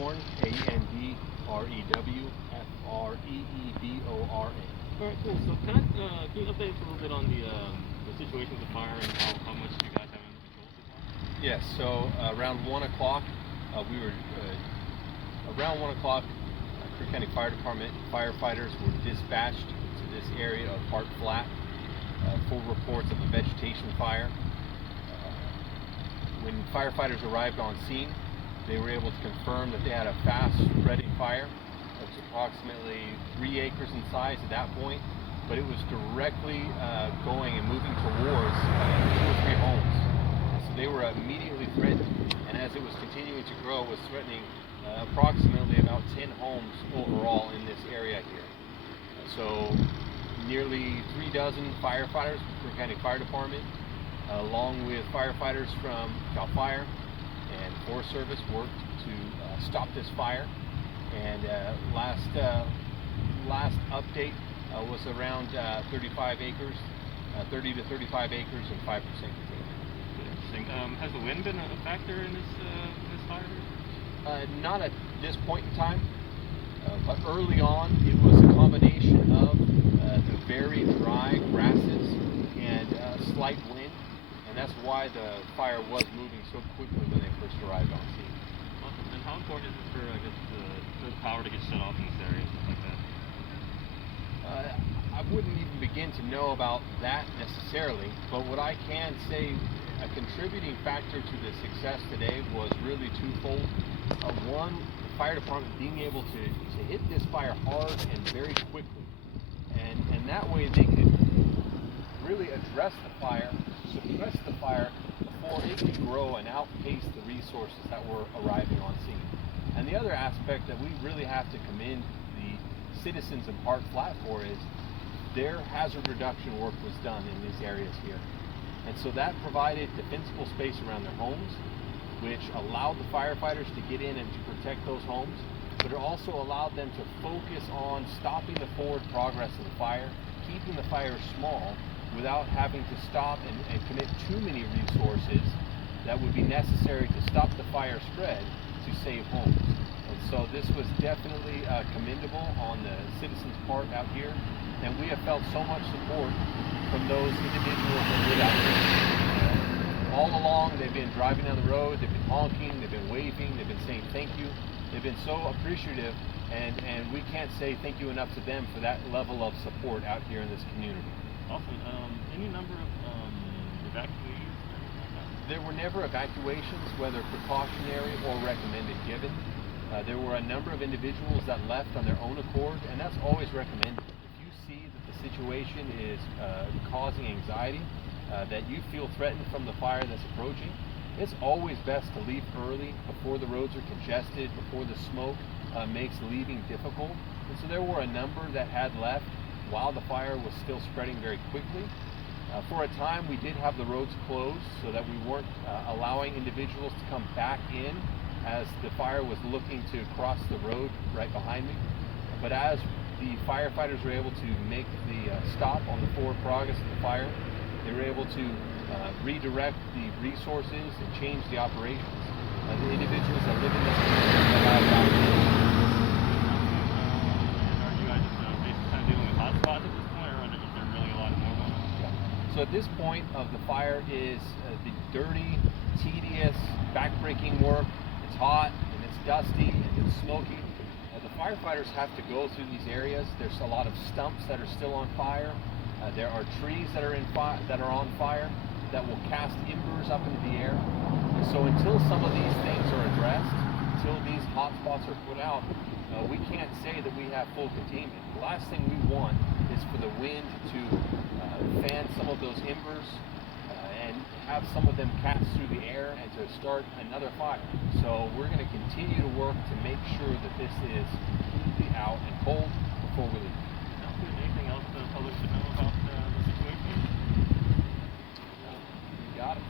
Andfreebora, Andfreebora. Alright, cool. So can you update us a little bit on the situation with the fire and how much you guys have under control so far? Yes, so around 1 o'clock, around 1 o'clock, Kern County Fire Department firefighters were dispatched to this area of Hart Flat, full reports of a vegetation fire. When firefighters arrived on scene, they were able to confirm that they had a fast spreading fire. It was approximately 3 acres in size at that point, but it was directly going and moving towards 2 or 3 homes. So they were immediately threatened, and as it was continuing to grow, it was threatening approximately about 10 homes overall in this area here. So nearly 3 dozen firefighters from Kern County Fire Department, along with firefighters from Cal Fire and Forest Service, worked to stop this fire. And last update was around 35 acres, 30 to 35 acres, and 5% containment. Interesting. Has the wind been a factor in this fire? Not at this point in time, but early on it was a combination of the very dry grasses and slight wind, and that's why the fire was moving so quickly when they first arrived on scene. Awesome. And how important is it for, I guess, the power to get shut off in this area and stuff like that? I wouldn't even begin to know about that necessarily, but what I can say, a contributing factor to the success today was really twofold. One, the fire department being able to hit this fire hard and very quickly, and that way they could really address the fire, suppress the fire before it could grow and outpace the resources that were arriving on scene. And the other aspect that we really have to commend the citizens of Hart Flat for is their hazard reduction work was done in these areas here. And so that provided defensible space around their homes, which allowed the firefighters to get in and to protect those homes, but it also allowed them to focus on stopping the forward progress of the fire, keeping the fire small without having to stop and commit too many resources that would be necessary to stop the fire spread to save homes. And so this was definitely commendable on the citizens' part out here, and we have felt so much support from those individuals that live out here. All along, they've been driving down the road, they've been honking, they've been waving, they've been saying thank you. They've been so appreciative, and we can't say thank you enough to them for that level of support out here in this community. Awesome. Any number of evacuees? There were never evacuations, whether precautionary or recommended given. There were a number of individuals that left on their own accord, and that's always recommended. If you see that the situation is causing anxiety, that you feel threatened from the fire that's approaching, it's always best to leave early before the roads are congested, before the smoke makes leaving difficult. And so there were a number that had left while the fire was still spreading very quickly. For a time, we did have the roads closed so that we weren't allowing individuals to come back in as the fire was looking to cross the road right behind me. But as the firefighters were able to make the stop on the forward progress of the fire, they were able to redirect the resources and change the operations. The individuals that live in this community are allowed back in. Are you guys just basically kind of dealing with hotspots at this point, or is there really a lot more going on? Yeah. So at this point of the fire is the dirty, tedious, backbreaking work. It's hot and it's dusty and it's smoky. The firefighters have to go through these areas. There's a lot of stumps that are still on fire. There are trees that are on fire that will cast embers up into the air. And so until some of these things are addressed, until these hot spots are put out, we can't say that we have full containment. The last thing we want is for the wind to fan some of those embers and have some of them cast through the air and to start another fire. So we're going to continue to work to make sure that this is completely out and cold before we leave. Anything else the public should know about the situation? You got it.